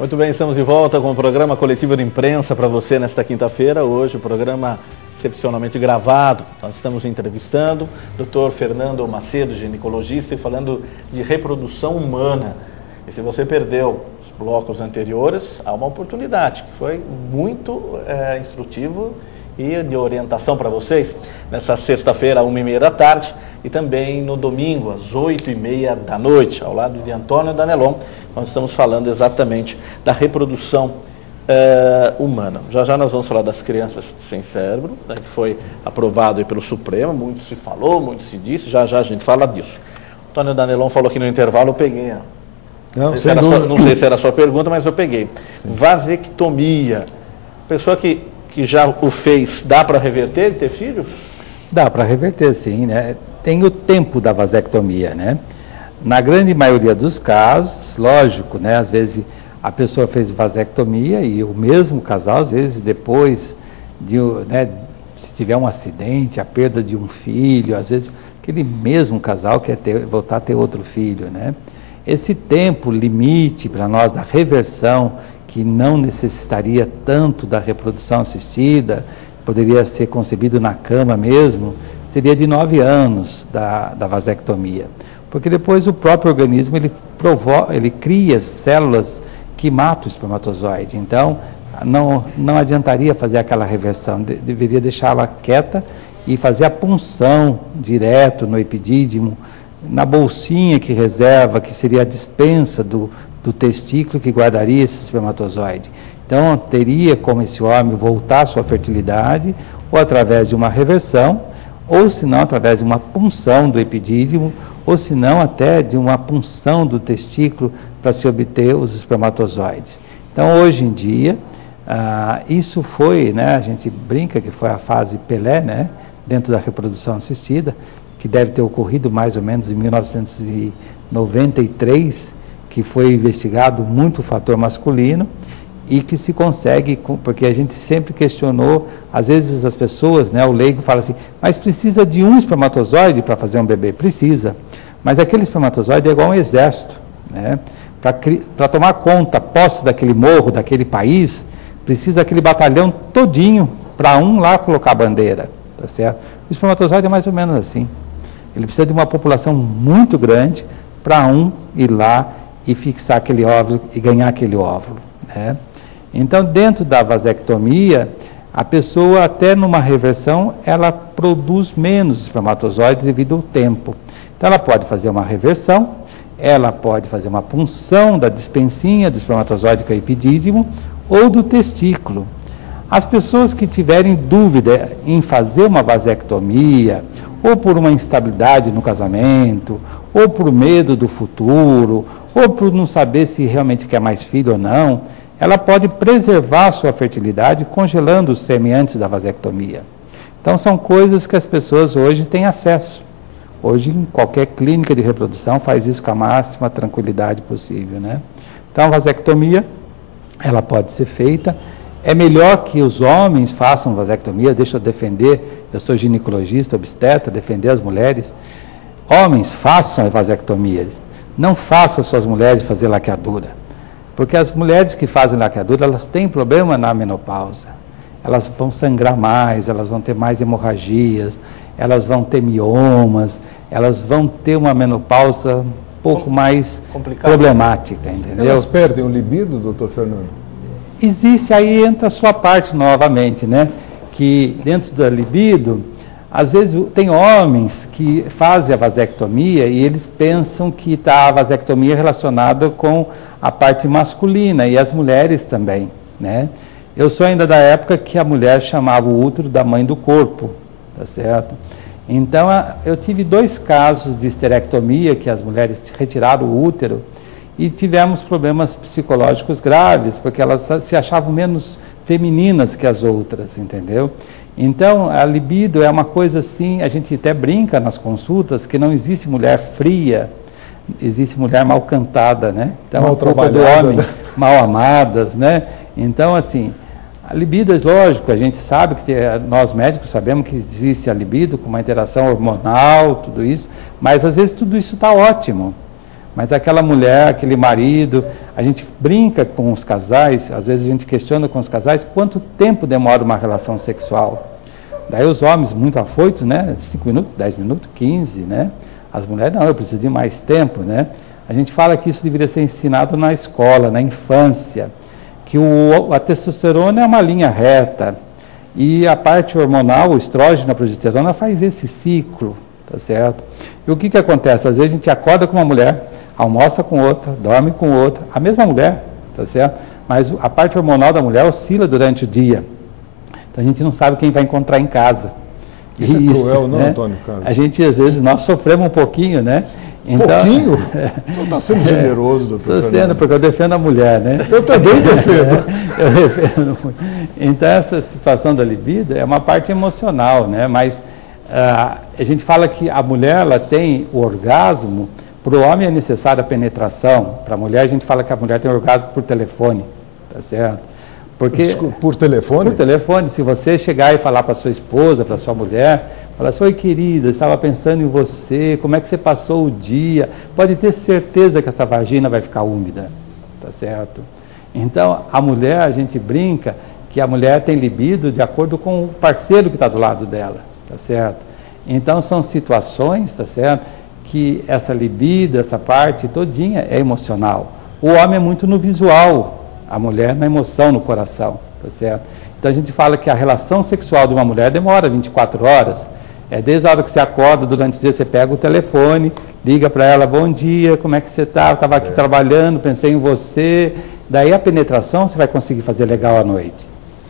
Muito bem, estamos de volta com o programa Coletivo de Imprensa para você nesta quinta-feira. Hoje o programa excepcionalmente gravado. Nós estamos entrevistando o Dr. Fernando Macedo, ginecologista, e falando de reprodução humana. E se você perdeu os blocos anteriores, há uma oportunidade, que foi muito instrutivo e de orientação para vocês, nessa sexta-feira, às 1h30 da tarde, e também no domingo, às 8h30 da noite, ao lado de Antônio Danelon. Nós estamos falando exatamente da reprodução humana. Já já nós vamos falar das crianças sem cérebro, né, que foi aprovado aí pelo Supremo, muito se falou, muito se disse, já já a gente fala disso. Antônio Danelon falou que no intervalo eu peguei, não sei se era a sua pergunta, mas eu peguei. Sim. Vasectomia, pessoa que já o fez, dá para reverter, ter filhos? Dá para reverter, sim, né? Tem o tempo da vasectomia, né? Na grande maioria dos casos, lógico, né? Às vezes a pessoa fez vasectomia e o mesmo casal, às vezes depois de, né, se tiver um acidente, a perda de um filho, às vezes aquele mesmo casal quer voltar a ter outro filho, né? Esse tempo limite para nós da reversão, que não necessitaria tanto da reprodução assistida, poderia ser concebido na cama mesmo, seria de 9 anos da vasectomia. Porque depois o próprio organismo, ele cria células que matam o espermatozoide. Então, não adiantaria fazer aquela reversão, deveria deixá-la quieta e fazer a punção direto no epidídimo, na bolsinha que reserva, que seria a dispensa do testículo que guardaria esse espermatozoide. Então, teria como esse homem voltar à sua fertilidade, ou através de uma reversão, ou se não, através de uma punção do epidídimo, ou se não, até de uma punção do testículo para se obter os espermatozoides. Então, hoje em dia, isso foi, né, a gente brinca que foi a fase Pelé, né, dentro da reprodução assistida, que deve ter ocorrido mais ou menos em 1993, que foi investigado muito o fator masculino e que se consegue, porque a gente sempre questionou, às vezes as pessoas, né, o leigo fala assim, mas precisa de um espermatozoide para fazer um bebê? Precisa, mas aquele espermatozoide é igual um exército, né? Para tomar conta, posse daquele morro, daquele país, precisa daquele batalhão todinho para um lá colocar a bandeira, tá certo? O espermatozoide é mais ou menos assim, ele precisa de uma população muito grande para um ir lá e fixar aquele óvulo e ganhar aquele óvulo, né? Então, dentro da vasectomia, a pessoa, até numa reversão, ela produz menos espermatozoides devido ao tempo. Então, ela pode fazer uma reversão, ela pode fazer uma punção da dispensinha do espermatozoide com o epidídimo ou do testículo. As pessoas que tiverem dúvida em fazer uma vasectomia, ou por uma instabilidade no casamento, ou por medo do futuro, ou por não saber se realmente quer mais filho ou não, ela pode preservar a sua fertilidade congelando o sêmen antes da vasectomia. Então, são coisas que as pessoas hoje têm acesso. Hoje, em qualquer clínica de reprodução, faz isso com a máxima tranquilidade possível, né? Então, a vasectomia, ela pode ser feita. É melhor que os homens façam vasectomia, deixa eu defender, eu sou ginecologista, obstetra, defender as mulheres. Homens, façam a vasectomia. Não façam suas mulheres fazer laqueadura. Porque as mulheres que fazem laqueadura, elas têm problema na menopausa. Elas vão sangrar mais, elas vão ter mais hemorragias, elas vão ter miomas, elas vão ter uma menopausa um pouco mais problemática, entendeu? Elas perdem o libido, doutor Fernando? Existe, aí entra a sua parte novamente, né? Que dentro da libido, às vezes tem homens que fazem a vasectomia e eles pensam que está a vasectomia relacionada com a parte masculina e as mulheres também, né? Eu sou ainda da época que a mulher chamava o útero da mãe do corpo, tá certo? Então, eu tive 2 casos de esterectomia, que as mulheres retiraram o útero, e tivemos problemas psicológicos graves, porque elas se achavam menos femininas que as outras, entendeu? Então, a libido é uma coisa assim, a gente até brinca nas consultas, que não existe mulher fria, existe mulher mal cantada, né? Então, mal a culpa do homem, né? Mal amadas, né? Então, assim, a libido, lógico, a gente sabe que nós médicos sabemos que existe a libido com uma interação hormonal, tudo isso, mas às vezes tudo isso está ótimo. Mas aquela mulher, aquele marido, a gente brinca com os casais, às vezes a gente questiona com os casais quanto tempo demora uma relação sexual. Daí os homens muito afoitos, né? 5 minutos, 10 minutos, 15, né? As mulheres, não, eu preciso de mais tempo, né? A gente fala que isso deveria ser ensinado na escola, na infância, que a testosterona é uma linha reta e a parte hormonal, o estrógeno, a progesterona, faz esse ciclo, tá certo? E o que acontece? Às vezes a gente acorda com uma mulher, almoça com outra, dorme com outra, a mesma mulher, tá certo? Mas a parte hormonal da mulher oscila durante o dia. Então a gente não sabe quem vai encontrar em casa. Isso é cruel, não, né? Antônio Carlos? A gente, às vezes, nós sofremos um pouquinho, né? Então, pouquinho? Você está sendo generoso, doutor. Estou sendo, porque eu defendo a mulher, né? Eu também defendo. Eu defendo muito. Então, essa situação da libido é uma parte emocional, né? Mas a gente fala que a mulher, ela tem o orgasmo, para o homem é necessária a penetração, para a mulher a gente fala que a mulher tem orgasmo por telefone, tá certo? Porque, desculpa, por telefone? Por telefone. Se você chegar e falar para sua esposa, para sua mulher, falar assim, oi querida, eu estava pensando em você, como é que você passou o dia? Pode ter certeza que essa vagina vai ficar úmida, tá certo? Então, a mulher, a gente brinca que a mulher tem libido de acordo com o parceiro que está do lado dela, tá certo? Então, são situações, tá certo? Que essa libido, essa parte todinha é emocional. O homem é muito no visual, a mulher na emoção, no coração, tá certo? Então a gente fala que a relação sexual de uma mulher demora 24 horas. É desde a hora que você acorda, durante o dia você pega o telefone, liga para ela, bom dia, como é que você está? Eu estava aqui trabalhando, pensei em você. Daí a penetração você vai conseguir fazer legal à noite.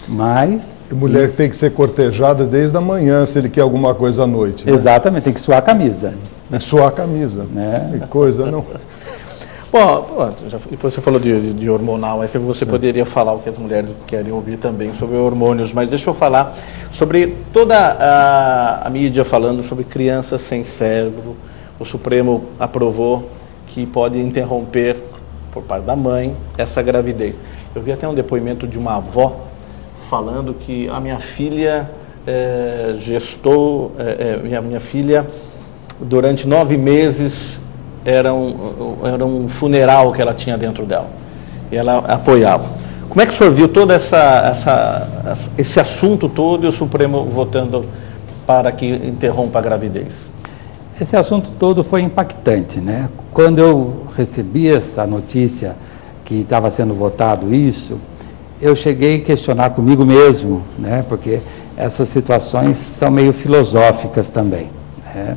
Mas... A mulher tem que ser cortejada desde a manhã, se ele quer alguma coisa à noite. Né? Exatamente, tem que suar a camisa. Tem que suar a camisa. Né? Que coisa, não... Bom, depois você falou de hormonal, aí você poderia falar o que as mulheres querem ouvir também sobre hormônios, mas deixa eu falar sobre toda a mídia falando sobre crianças sem cérebro. O Supremo aprovou que pode interromper, por parte da mãe, essa gravidez. Eu vi até um depoimento de uma avó falando que a minha filha minha filha, durante 9 meses, era um funeral que ela tinha dentro dela, e ela apoiava. Como é que o senhor viu todo esse assunto todo e o Supremo votando para que interrompa a gravidez? Esse assunto todo foi impactante, né? Quando eu recebi essa notícia que estava sendo votado isso, eu cheguei a questionar comigo mesmo, né? Porque essas situações são meio filosóficas também, né?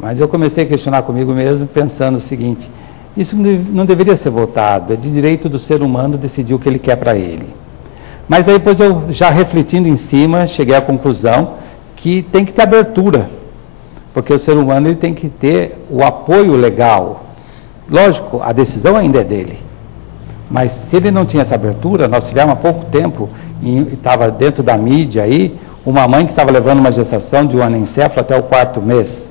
Mas eu comecei a questionar comigo mesmo, pensando o seguinte, isso não deveria ser votado, é de direito do ser humano decidir o que ele quer para ele. Mas aí depois eu, já refletindo em cima, cheguei à conclusão que tem que ter abertura, porque o ser humano ele tem que ter o apoio legal. Lógico, a decisão ainda é dele, mas se ele não tinha essa abertura, nós tivemos há pouco tempo, e estava dentro da mídia aí, uma mãe que estava levando uma gestação de um anencefalo até o 4º mês,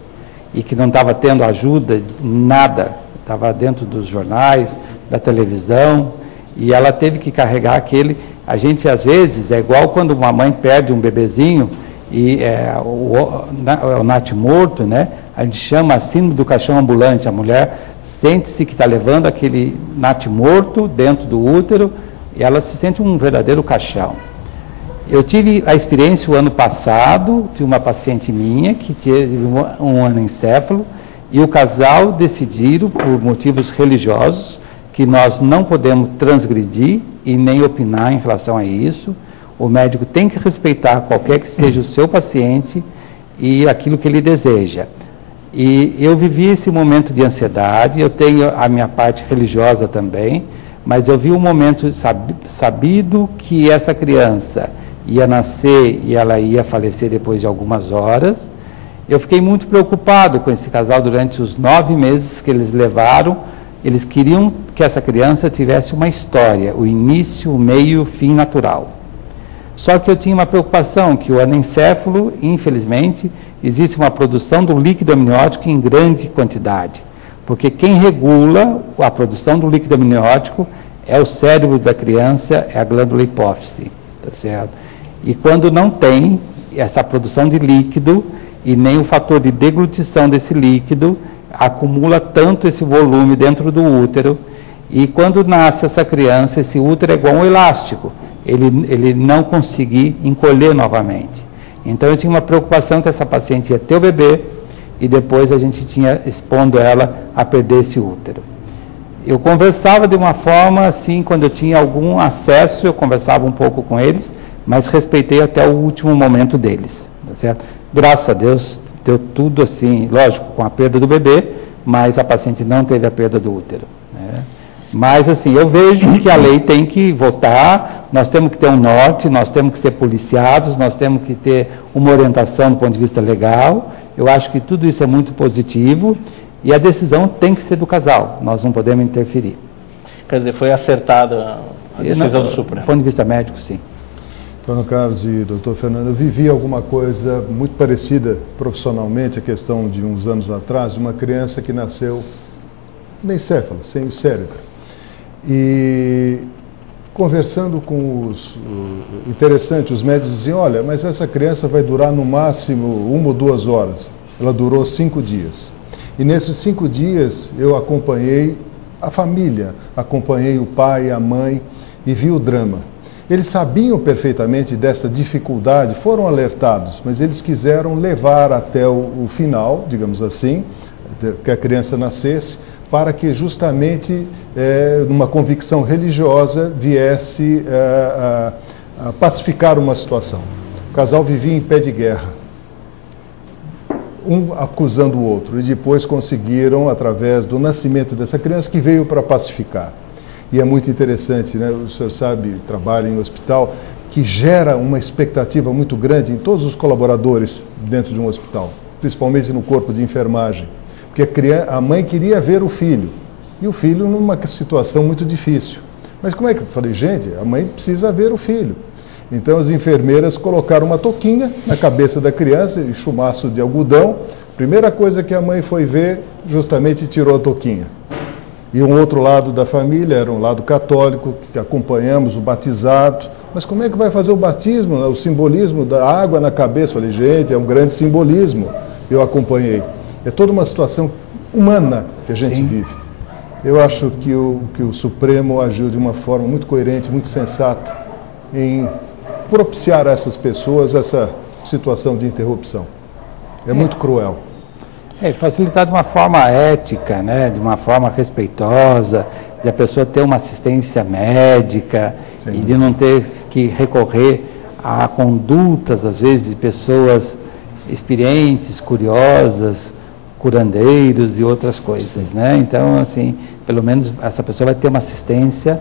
e que não estava tendo ajuda, nada, estava dentro dos jornais, da televisão, e ela teve que carregar aquele... A gente, às vezes, é igual quando uma mãe perde um bebezinho, e o natimorto, né? A gente chama a síndrome do caixão ambulante. A mulher sente-se que está levando aquele natimorto dentro do útero, e ela se sente um verdadeiro caixão. Eu tive a experiência o ano passado de uma paciente minha que teve um anencefalo e o casal decidiram, por motivos religiosos, que nós não podemos transgredir e nem opinar em relação a isso. O médico tem que respeitar qualquer que seja o seu paciente e aquilo que ele deseja. E eu vivi esse momento de ansiedade, eu tenho a minha parte religiosa também, mas eu vi um momento sabido que essa criança ia nascer e ela ia falecer depois de algumas horas. Eu fiquei muito preocupado com esse casal durante os 9 meses que eles levaram. Eles queriam que essa criança tivesse uma história, o início, o meio e o fim natural. Só que eu tinha uma preocupação, que o anencefalo, infelizmente, existe uma produção do líquido amniótico em grande quantidade. Porque quem regula a produção do líquido amniótico é o cérebro da criança, é a glândula hipófise, tá certo? E quando não tem essa produção de líquido e nem o fator de deglutição desse líquido, acumula tanto esse volume dentro do útero, e quando nasce essa criança, esse útero é igual um elástico, ele não conseguir encolher novamente. Então eu tinha uma preocupação que essa paciente ia ter o bebê, e depois a gente tinha expondo ela a perder esse útero. Eu conversava de uma forma assim, quando eu tinha algum acesso, eu conversava um pouco com eles, mas respeitei até o último momento deles, tá certo? Graças a Deus, deu tudo assim, lógico, com a perda do bebê, mas a paciente não teve a perda do útero, né? Mas assim, eu vejo que a lei tem que votar, nós temos que ter um norte, nós temos que ser policiados, nós temos que ter uma orientação do ponto de vista legal. Eu acho que tudo isso é muito positivo e a decisão tem que ser do casal, nós não podemos interferir. Quer dizer, foi acertada a decisão do Supremo? Do ponto de vista médico, sim. Antônio Carlos e doutor Fernando, eu vivi alguma coisa muito parecida profissionalmente, a questão de uns anos atrás, de uma criança que nasceu anencéfala, sem o cérebro. E conversando com interessante, os médicos diziam, olha, mas essa criança vai durar no máximo 1 ou 2 horas. Ela durou 5 dias. E nesses 5 dias eu acompanhei a família, acompanhei o pai e a mãe e vi o drama. Eles sabiam perfeitamente dessa dificuldade, foram alertados, mas eles quiseram levar até o final, digamos assim, que a criança nascesse, para que justamente, numa convicção religiosa, viesse a pacificar uma situação. O casal vivia em pé de guerra, um acusando o outro, e depois conseguiram, através do nascimento dessa criança, que veio para pacificar. E é muito interessante, né? O senhor sabe, trabalha em hospital, que gera uma expectativa muito grande em todos os colaboradores dentro de um hospital, principalmente no corpo de enfermagem. Porque a mãe queria ver o filho, e o filho numa situação muito difícil. Mas como é que eu falei, gente, a mãe precisa ver o filho. Então as enfermeiras colocaram uma touquinha na cabeça da criança e chumaço de algodão. Primeira coisa que a mãe foi ver, justamente tirou a touquinha. E um outro lado da família era um lado católico, que acompanhamos o batizado. Mas como é que vai fazer o batismo, o simbolismo da água na cabeça? Falei, gente, é um grande simbolismo. Eu acompanhei. É toda uma situação humana que a gente Sim. vive. Eu acho que o Supremo agiu de uma forma muito coerente, muito sensata, em propiciar a essas pessoas essa situação de interrupção. É muito cruel. Facilitar de uma forma ética, né? De uma forma respeitosa, de a pessoa ter uma assistência médica. Sim. E de não ter que recorrer a condutas, às vezes, de pessoas experientes, curiosas, curandeiros e outras coisas, Sim. né? Então, assim, pelo menos essa pessoa vai ter uma assistência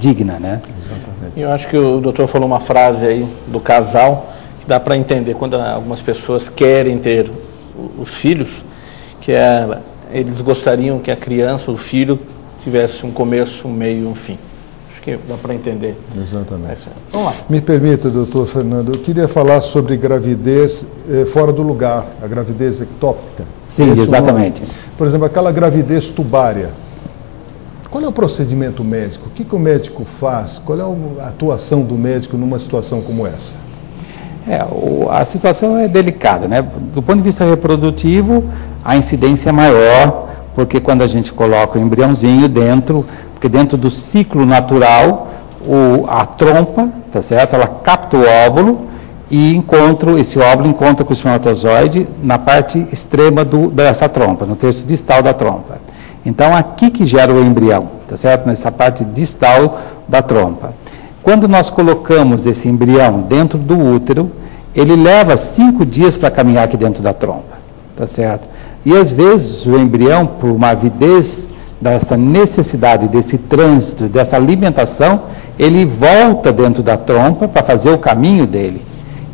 digna, né? Exatamente. Eu acho que o doutor falou uma frase aí do casal que dá para entender quando algumas pessoas querem ter os filhos, que eles gostariam que a criança, o filho, tivesse um começo, um meio e um fim. Acho que dá para entender. Exatamente. Vamos lá. Me permita, doutor Fernando, eu queria falar sobre gravidez fora do lugar, a gravidez ectópica. Sim, exatamente. Por exemplo, aquela gravidez tubária. Qual é o procedimento médico? O que o médico faz? Qual é a atuação do médico numa situação como essa? A situação é delicada, né? Do ponto de vista reprodutivo, a incidência é maior, porque quando a gente coloca o embriãozinho dentro, porque dentro do ciclo natural, a trompa, tá certo? Ela capta o óvulo e esse óvulo encontra com o espermatozoide na parte extrema dessa trompa, no terço distal da trompa. Então, aqui que gera o embrião, tá certo? Nessa parte distal da trompa. Quando nós colocamos esse embrião dentro do útero, ele leva 5 dias para caminhar aqui dentro da trompa, tá certo? E às vezes o embrião, por uma avidez dessa necessidade, desse trânsito, dessa alimentação, ele volta dentro da trompa para fazer o caminho dele.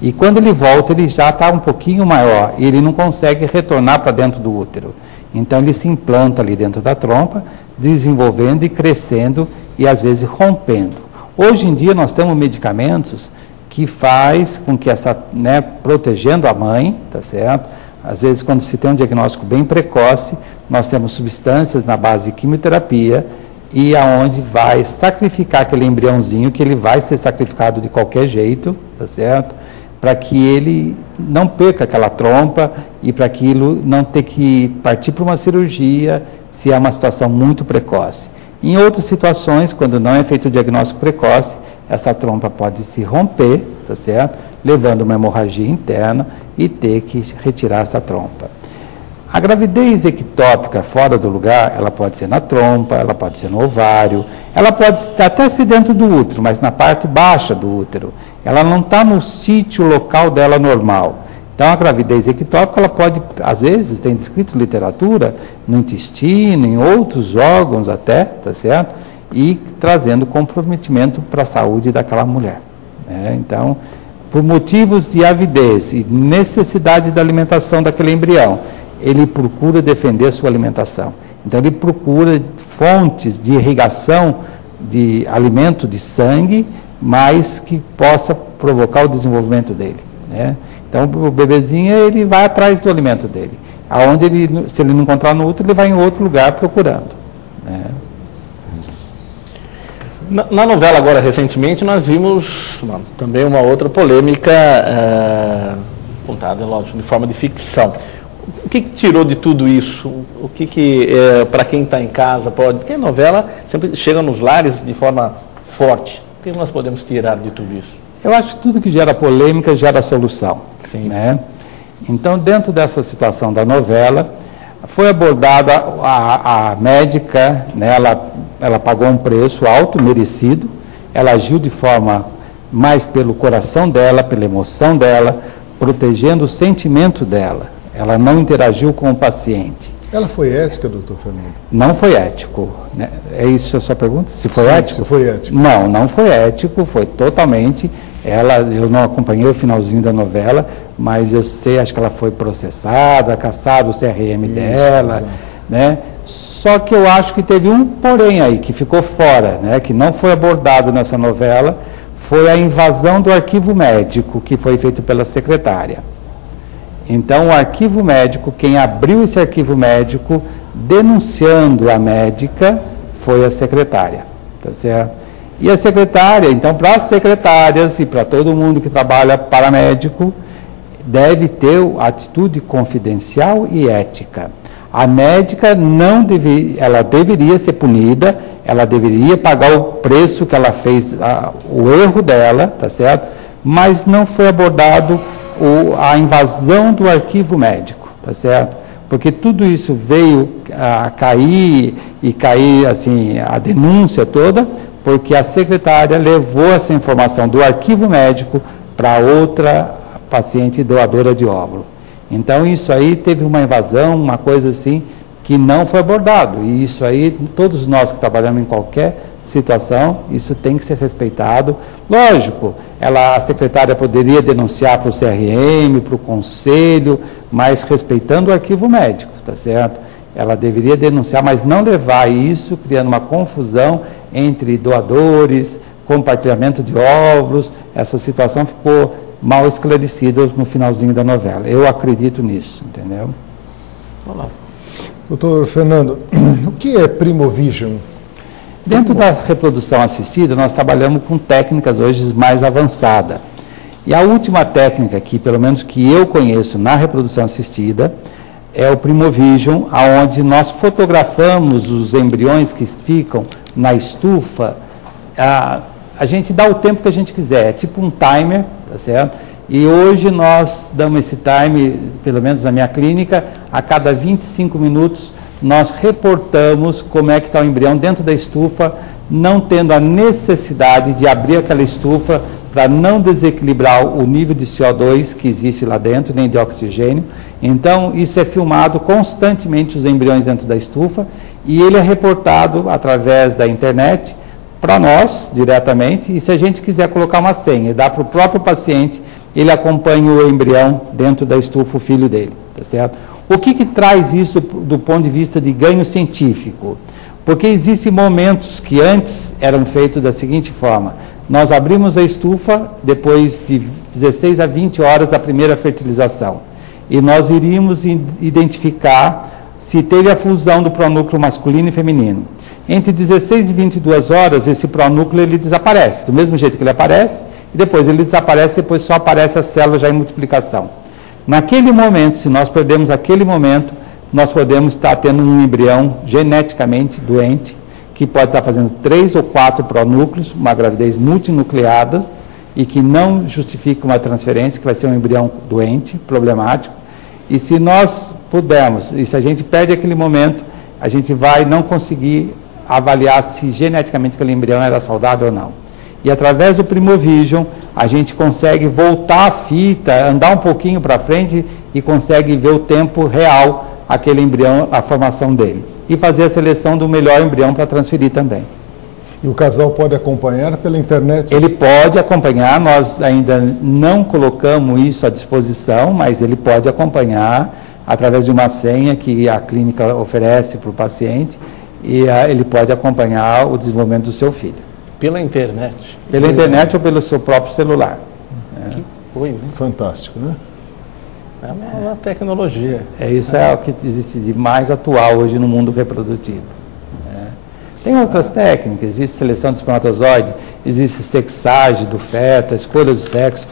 E quando ele volta, ele já está um pouquinho maior e ele não consegue retornar para dentro do útero. Então ele se implanta ali dentro da trompa, desenvolvendo e crescendo e às vezes rompendo. Hoje em dia nós temos medicamentos que faz com que protegendo a mãe, tá certo? Às vezes quando se tem um diagnóstico bem precoce, nós temos substâncias na base de quimioterapia e aonde vai sacrificar aquele embriãozinho, que ele vai ser sacrificado de qualquer jeito, tá certo? para que ele não perca aquela trompa e para aquilo não ter que partir para uma cirurgia se é uma situação muito precoce. Em outras situações, quando não é feito o diagnóstico precoce, essa trompa pode se romper, tá certo? Levando uma hemorragia interna e ter que retirar essa trompa. A gravidez ectópica fora do lugar, ela pode ser na trompa, ela pode ser no ovário, ela pode até ser dentro do útero, mas na parte baixa do útero. Ela não está no sítio local dela normal. Então, a gravidez ectópica, ela pode, às vezes, tem descrito literatura, no intestino, em outros órgãos até, tá certo? E trazendo comprometimento para a saúde daquela mulher, né? Então, por motivos de avidez e necessidade da alimentação daquele embrião, ele procura defender a sua alimentação. Então, ele procura fontes de irrigação de alimento de sangue, mas que possa provocar o desenvolvimento dele, né? Então, o bebezinho, ele vai atrás do alimento dele. Aonde ele, se ele não encontrar no útero, ele vai em outro lugar procurando, né? Na novela, agora, recentemente, nós vimos também uma outra polêmica, contada, lógico, de forma de ficção. O que tirou de tudo isso? O que para quem está em casa pode... Porque a novela sempre chega nos lares de forma forte. O que nós podemos tirar de tudo isso? Eu acho que tudo que gera polêmica gera solução. Sim. Né? Então, dentro dessa situação da novela, foi abordada a médica, né? Ela pagou um preço alto, merecido, ela agiu de forma mais pelo coração dela, pela emoção dela, protegendo o sentimento dela. Ela não interagiu com o paciente. Ela foi ética, doutor Fernando? Não foi ético, né? É isso a sua pergunta? Se foi ético? Se foi ético. Não, não foi ético, foi totalmente... eu não acompanhei o finalzinho da novela, mas eu sei, acho que ela foi processada, caçado o CRM dela, né? Só que eu acho que teve um porém aí, que ficou fora, né? Que não foi abordado nessa novela, foi a invasão do arquivo médico, que foi feito pela secretária. Então, o arquivo médico, quem abriu esse arquivo médico, denunciando a médica, foi a secretária, tá certo? E a secretária, então, para as secretárias e para todo mundo que trabalha paramédico, deve ter atitude confidencial e ética. A médica ela deveria ser punida, ela deveria pagar o preço que ela fez, o erro dela, tá certo? Mas não foi abordado a invasão do arquivo médico, tá certo? Porque tudo isso veio a cair assim, a denúncia toda, porque a secretária levou essa informação do arquivo médico para outra paciente doadora de óvulo. Então, isso aí teve uma invasão, uma coisa assim, que não foi abordado. E isso aí, todos nós que trabalhamos em qualquer situação, isso tem que ser respeitado. Lógico, a secretária poderia denunciar para o CRM, para o conselho, mas respeitando o arquivo médico, tá certo? Ela deveria denunciar, mas não levar isso, criando uma confusão entre doadores, compartilhamento de óvulos. Essa situação ficou mal esclarecida no finalzinho da novela. Eu acredito nisso, entendeu? Vamos lá. Doutor Fernando, o que é Primovision? Dentro da reprodução assistida, nós trabalhamos com técnicas hoje mais avançadas. E a última técnica que, pelo menos que eu conheço na reprodução assistida, é o Primovision, onde nós fotografamos os embriões que ficam na estufa. A gente dá o tempo que a gente quiser, é tipo um timer, tá certo? E hoje nós damos esse time, pelo menos na minha clínica, a cada 25 minutos nós reportamos como é que está o embrião dentro da estufa, não tendo a necessidade de abrir aquela estufa para não desequilibrar o nível de CO2 que existe lá dentro, nem de oxigênio. Então, isso é filmado constantemente, os embriões dentro da estufa, e ele é reportado através da internet para nós, diretamente, e se a gente quiser colocar uma senha e dar para o próprio paciente, ele acompanha o embrião dentro da estufa, o filho dele, tá certo? O que traz isso do ponto de vista de ganho científico? Porque existem momentos que antes eram feitos da seguinte forma: nós abrimos a estufa depois de 16 a 20 horas da primeira fertilização, e nós iríamos identificar se teve a fusão do pronúcleo masculino e feminino. Entre 16 e 22 horas, esse pronúcleo ele desaparece, do mesmo jeito que ele aparece, e depois ele desaparece, depois só aparece a célula já em multiplicação. Naquele momento, se nós perdemos aquele momento, nós podemos estar tendo um embrião geneticamente doente, que pode estar fazendo 3 ou 4 pronúcleos, uma gravidez multinucleada, e que não justifica uma transferência, que vai ser um embrião doente, problemático. E se nós pudermos, e se a gente perde aquele momento, a gente vai não conseguir avaliar se geneticamente aquele embrião era saudável ou não. E através do Primovision, a gente consegue voltar a fita, andar um pouquinho para frente e consegue ver o tempo real, aquele embrião, a formação dele. E fazer a seleção do melhor embrião para transferir também. E o casal pode acompanhar pela internet? Ele pode acompanhar, nós ainda não colocamos isso à disposição, mas ele pode acompanhar através de uma senha que a clínica oferece para o paciente, e ele pode acompanhar o desenvolvimento do seu filho. Pela internet? Pela internet ou pelo seu próprio celular. Que coisa, hein? Fantástico, né? É uma tecnologia. Isso é o que existe de mais atual hoje no mundo reprodutivo. Tem outras técnicas, existe seleção de espermatozoide, existe sexagem do feto, a escolha do sexo,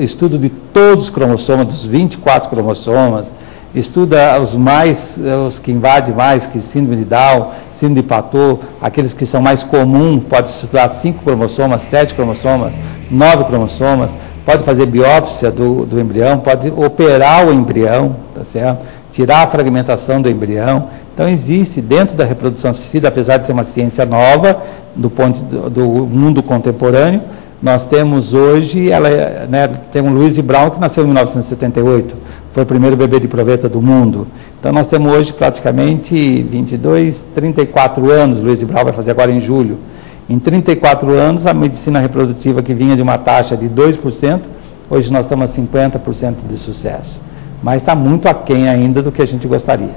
estudo de todos os cromossomas, dos 24 cromossomas, estuda os que invadem mais, que síndrome de Down, síndrome de Patot, aqueles que são mais comuns, pode estudar 5 cromossomas, 7 cromossomas, 9 cromossomas, pode fazer biópsia do embrião, pode operar o embrião, tá certo? Tirar a fragmentação do embrião. Então, existe dentro da reprodução assistida, apesar de ser uma ciência nova, do ponto do mundo contemporâneo, nós temos hoje, tem o Louise Brown, que nasceu em 1978, foi o primeiro bebê de proveta do mundo. Então, nós temos hoje praticamente 22, 34 anos, Louise Brown vai fazer agora em julho. Em 34 anos, a medicina reprodutiva que vinha de uma taxa de 2%, hoje nós estamos a 50% de sucesso. Mas está muito aquém ainda do que a gente gostaria.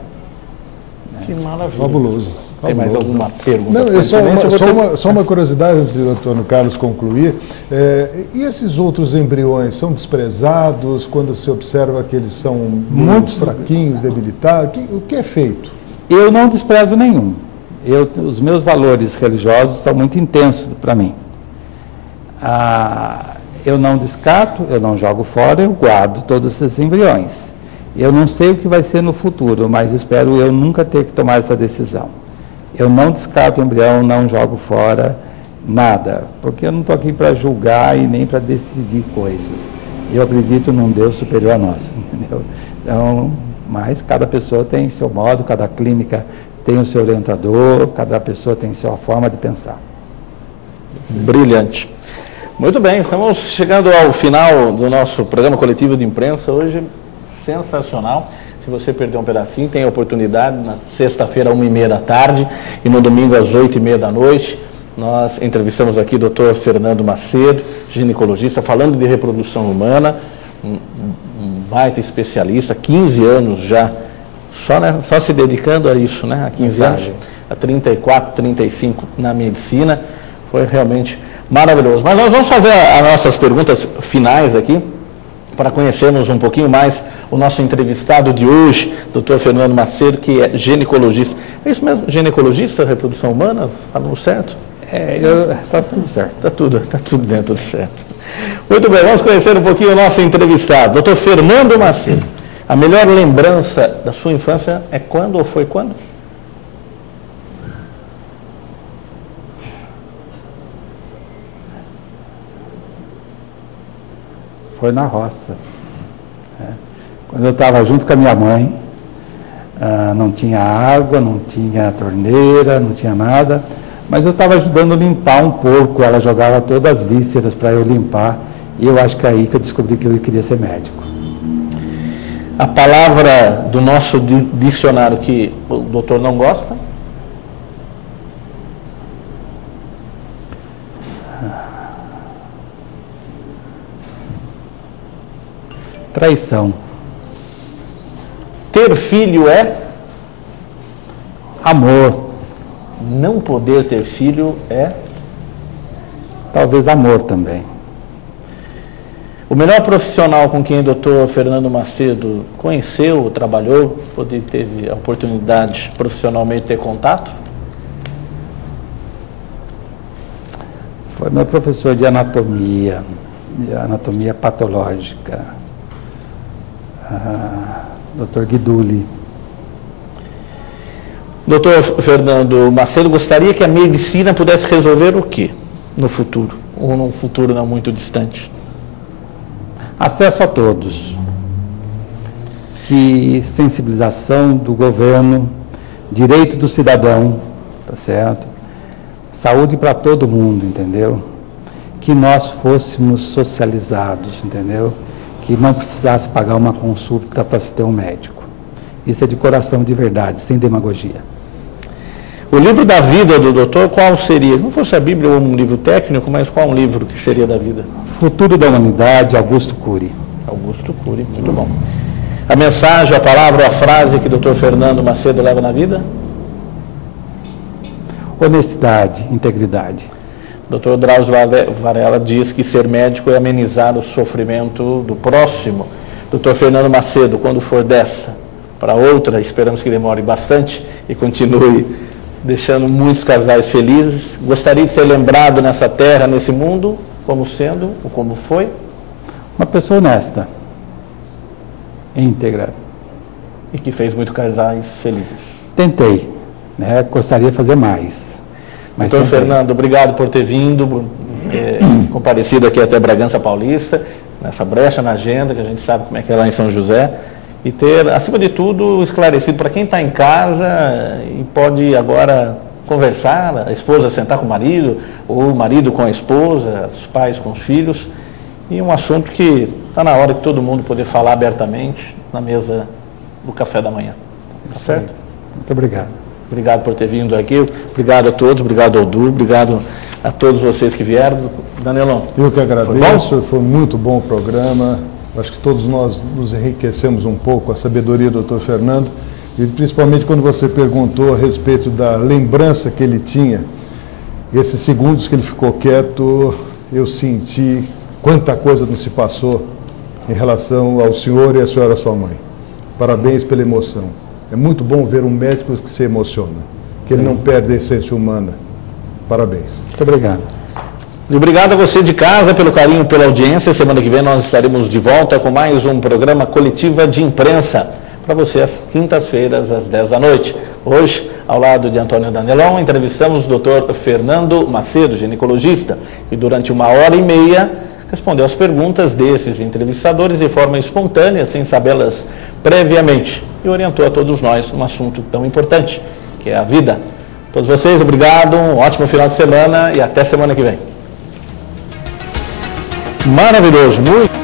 Que maravilha. Fabuloso. Tem mais alguma pergunta? Não, só uma curiosidade, antes do Antônio Carlos concluir. E esses outros embriões são desprezados quando se observa que eles são muito fraquinhos, debilitados? O que é feito? Eu não desprezo nenhum. Os meus valores religiosos são muito intensos para mim. Eu não descarto, eu não jogo fora, eu guardo todos esses embriões. Eu não sei o que vai ser no futuro, mas espero eu nunca ter que tomar essa decisão. Eu não descarto o embrião, não jogo fora nada, porque eu não estou aqui para julgar e nem para decidir coisas. Eu acredito num Deus superior a nós, entendeu? Então, mas cada pessoa tem seu modo, cada clínica tem o seu orientador, cada pessoa tem sua forma de pensar. Brilhante. Muito bem, estamos chegando ao final do nosso programa coletivo de imprensa hoje. Sensacional. Se você perdeu um pedacinho, tem a oportunidade na sexta-feira, 1h30 da tarde, e no domingo, às 8h30 da noite. Nós entrevistamos aqui o Dr. Fernando Macedo, ginecologista, falando de reprodução humana, um baita especialista, 15 anos já, só se dedicando a isso, né? Há 15 anos, há 34, 35 na medicina. Foi realmente maravilhoso. Mas nós vamos fazer as nossas perguntas finais aqui, para conhecermos um pouquinho mais o nosso entrevistado de hoje, Dr. Fernando Macedo, que é ginecologista. É isso mesmo? Ginecologista, reprodução humana? Falamos certo? Está tudo certo. Está tudo dentro certo. Muito bem, vamos conhecer um pouquinho o nosso entrevistado. Dr. Fernando Macedo, a melhor lembrança da sua infância é quando ou foi quando? Foi na roça. Quando eu estava junto com a minha mãe, não tinha água, não tinha torneira, não tinha nada, mas eu estava ajudando a limpar um porco, ela jogava todas as vísceras para eu limpar, e eu acho que é aí que eu descobri que eu queria ser médico. A palavra do nosso dicionário que o doutor não gosta? Traição. Ter filho é? Amor. Não poder ter filho é? Talvez amor também. O melhor profissional com quem o doutor Fernando Macedo conheceu, trabalhou, teve a oportunidade profissionalmente de ter contato? Foi meu professor de anatomia patológica, Dr. Guiduli. Doutor Fernando Macedo, gostaria que a medicina pudesse resolver o quê no futuro, ou num futuro não muito distante? Acesso a todos, que sensibilização do governo, direito do cidadão, tá certo? Saúde para todo mundo, entendeu? Que nós fôssemos socializados, entendeu? Que não precisasse pagar uma consulta para se ter um médico. Isso é de coração, de verdade, sem demagogia. O livro da vida do doutor, qual seria? Não fosse a Bíblia ou um livro técnico, mas qual um livro que seria da vida? Futuro da Humanidade, Augusto Cury. Augusto Cury, muito bom. A mensagem, a palavra ou a frase que o doutor Fernando Macedo leva na vida? Honestidade, integridade. O Dr. Drauzio Varela diz que ser médico é amenizar o sofrimento do próximo. Dr. Fernando Macedo, quando for dessa para outra, esperamos que demore bastante e continue deixando muitos casais felizes. Gostaria de ser lembrado nessa terra, nesse mundo, como sendo, ou como foi? Uma pessoa honesta, íntegra. E que fez muitos casais felizes. Tentei, né? Gostaria de fazer mais. Mas Doutor Fernando, obrigado por ter vindo, comparecido aqui até Bragança Paulista, nessa brecha na agenda, que a gente sabe como é que é lá em São José, e ter, acima de tudo, esclarecido para quem está em casa e pode agora conversar, a esposa sentar com o marido, ou o marido com a esposa, os pais com os filhos, e um assunto que está na hora de todo mundo poder falar abertamente na mesa do café da manhã. Tá certo? Muito obrigado. Obrigado por ter vindo aqui, obrigado a todos, obrigado ao Du, obrigado a todos vocês que vieram. Danelão. Eu que agradeço, foi muito bom o programa, acho que todos nós nos enriquecemos um pouco com a sabedoria do Dr. Fernando, e principalmente quando você perguntou a respeito da lembrança que ele tinha, esses segundos que ele ficou quieto, eu senti quanta coisa não se passou em relação ao senhor e a senhora, sua mãe. Parabéns pela emoção. É muito bom ver um médico que se emociona, que ele não perde a essência humana. Parabéns. Muito obrigado. E obrigado a você de casa pelo carinho, pela audiência. Semana que vem nós estaremos de volta com mais um programa Coletiva de Imprensa, para você às quintas-feiras, às 10 da noite. Hoje, ao lado de Antônio Danelão, entrevistamos o Dr. Fernando Macedo, ginecologista, e durante 1h30 respondeu as perguntas desses entrevistadores de forma espontânea, sem sabê-las previamente, e orientou a todos nós um assunto tão importante, que é a vida. Todos vocês, obrigado, um ótimo final de semana e até semana que vem. Maravilhoso, muito